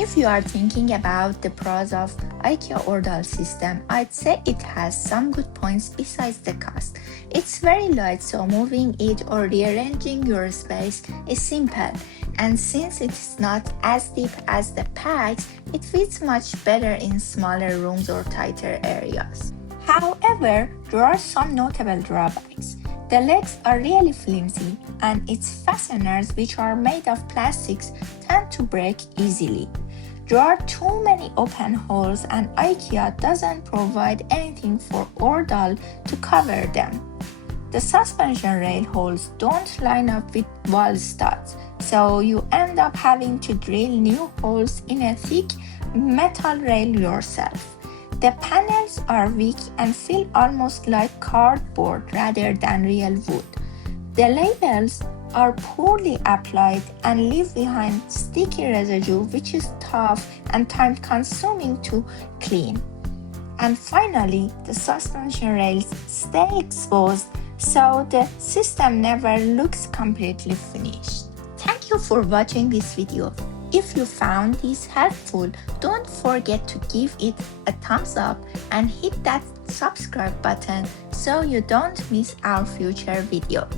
If you are thinking about the pros of IKEA Aurdal system, I'd say it has some good points besides the cost. It's very light, so moving it or rearranging your space is simple. And since it's not as deep as the packs, it fits much better in smaller rooms or tighter areas. However, there are some notable drawbacks. The legs are really flimsy, and its fasteners, which are made of plastics, tend to break easily. There are too many open holes, and IKEA doesn't provide anything for Aurdal to cover them. The suspension rail holes don't line up with wall studs, so you end up having to drill new holes in a thick metal rail yourself. The panels are weak and feel almost like cardboard rather than real wood. The labels are poorly applied and leave behind sticky residue, which is tough and time-consuming to clean. And finally, the suspension rails stay exposed, so the system never looks completely finished. Thank you for watching this video. If you found this helpful, don't forget to give it a thumbs up and hit that subscribe button so you don't miss our future video.